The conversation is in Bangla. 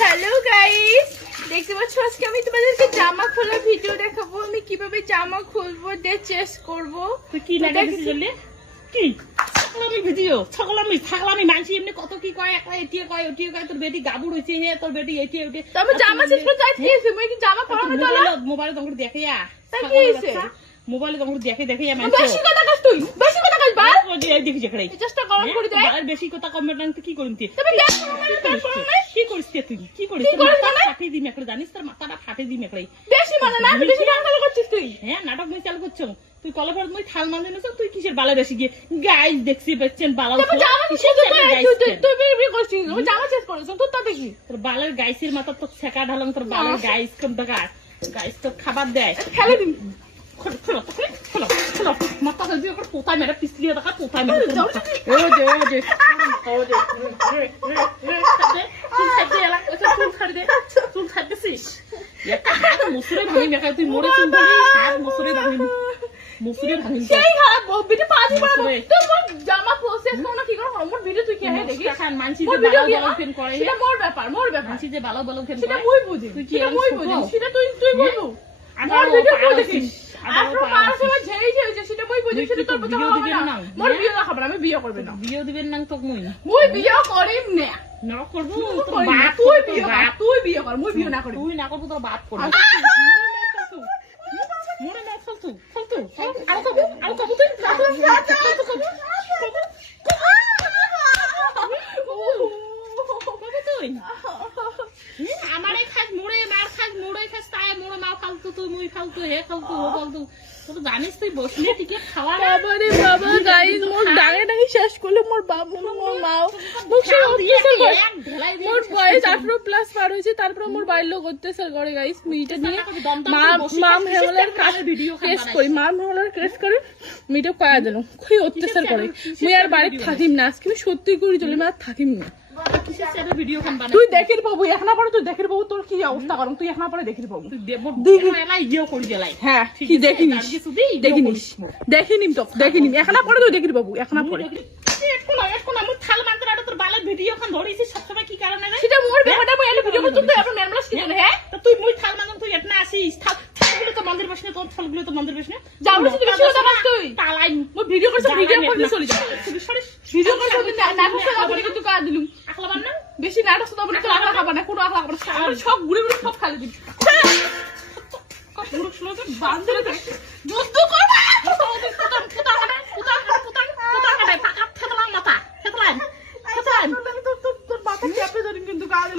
হ্যালো গাইস, দেখতে পাচ্ছ আজকে আমি তোমাদেরকে জামা খোলা ভিডিও দেখাবো। আমি কিভাবে জামা খুলবো দিয়ে চেস্ট করবো। তুই কি লাগাইছিস বললি? কি ছাগলামি ভিডিও? ছাগলামি মানছি এমনি কত কি কয়, একটা এটিয়ে কয় ওটিয়ে কয়, তোর বেটি গাবুর হইছে হে, তোর বেটি এটিয়ে ওটে। তো আমি জামা চেস্ট করতে চাইছি, তুমি কি জামা পরানো চলো? মোবাইলে তোমাকে দেখে যা। তা কি হইছে? মোবাইলে তোমাকে দেখে যা মানে। বেশি কথা কস তুই, বেশি কথা কস বাল। ওই যে দেখি যেখানে। চেষ্টা গরম করে দে। আর বেশি কথা কমেন্ট না কি করিস তুই? তুমি দেখো না, কি করিস তুই? কি করিস? ফাটে দিই মেকড়ে, জানিস তোর মাথাটা ফাটে দিই মেকড়ে। বেশি মানে না, বেশি নাটক করছিস তুই। হ্যাঁ নাটক মই চালু করছো তুই। কলাপাড়া তুই থাল মাঝে নেছো তুই, কিসের বালা বেশি গিয়ে গাইস দেখছি পাচ্ছেন বালা। তুমি জামা কি শুধু তুই বিড়ি করছিস, তুমি জামা চেস্ট করেছ তো তা দেখি। তোর বালের গাইসের মাথা তো ছেকা ঢালাম, তোর বালের গাইস কোন টাকা গাইস তো খাবার দেয়। ফেলে দিন। মাথা দিয়ে ওকে পোতায় মেরে পিছলিয়ে দেখা, পোতায় মেরে মুসুরে ভাঙি মেখা তুই মরে চুল মুসুরে ভাঙি মুসুরে ভাঙি সেই খারাপ ভিডিও পাজি বানাবো। তুই মোর জামা প্রসেস কোন কি করো মোর ভিডিও তুই কে দেখি এখন মানছি যে বালা বালা ফেন করে, সেটা মোর ব্যাপার মানছি যে বালা বালা ফেন করে, সেটা মই বুঝি, তুই কি সেটা মই বুঝি, সেটা তুই বলবো। আমার ভিডিও করে দেখিস আর পার সময় ঝেই ঝেই সেটা মই বুঝি, সেটা তোর ভিডিও দিবেন না। মোর বিয়ে দেখাবো না, আমি বিয়ে করব না। বিয়ে দিবেন না তো মই বিয়ে করিম না। না করব তোর বাপ, তুই বিয়ে কর, মই বিয়ে না করি। তুই না করব তোর বাপ করবে। মনে না ফালতু ফালতু আর কবু তুই আমারে খাস মোড়ে মার খাস মোড়ে খাস তাই মোড়ে মা ফালতু তুই মুই ফালতু হে ফালতু ও ফালতু। তুই জানিস তুই বসলে টিকে খাওয়া না। বাবারে বাবা গাইস, মোর ডাঙে ডাঙে শেষ করলে মোর বাপ মোর মাও মুখ সে অত্যাচার করে। মোর বয়স 18 প্লাস পার হয়েছে, তারপর মোর বাড়ির লোক অত্যাচার করে গাইস। মিটা নিয়ে মাম হেমলার কাছে ভিডিও কেস করি, মাম হেমলার কেস করে মিটা কয়া দিল খুবই অত্যাচার করে। মুই আর বাড়িতে থাকিম না, আজকে আমি সত্যি করে চলি আর থাকিম না। তুই দেখির পাবো এখন পরে, তুই দেখির পাবো তোর কি অবস্থা করম, তুই এখন পরে দেখির পাবো। হ্যাঁ কি দেখিনিস, দেখিনিস দেখিনিম তো দেখিনিম এখন পরে, তুই দেখির পাবো এখন পরে। সেটা মোর ব্যাপারটা, মই এনে ভিডিও করতে তুই এখন মেরমাস কি জানে? হ্যাঁ তুই মুই থাল মানম তুই এটনা আসিস থালগুলো তো মন্দির বসনে, তোর থালগুলো তো মন্দির বসনে যাবো তুই বেশি কথা বল। তুই তালাই মই ভিডিও করছ, ভিডিও করতে চলে যা। ভিডিও করছ নাটক খাবার কিন্তু কা দিলুম আখলাবার না বেশি নাটক শুধু বলে, তো আখলা খাবার না, কোনো আখলা খাবার না, সব ঘুরে ঘুরে সব খালি দিবি। পুরো শুনো তো বান্দরে যুদ্ধ কর। মাথা খেতলাম তোর মাথা ক্যাপে ধরিম কিন্তু গা দিলুম।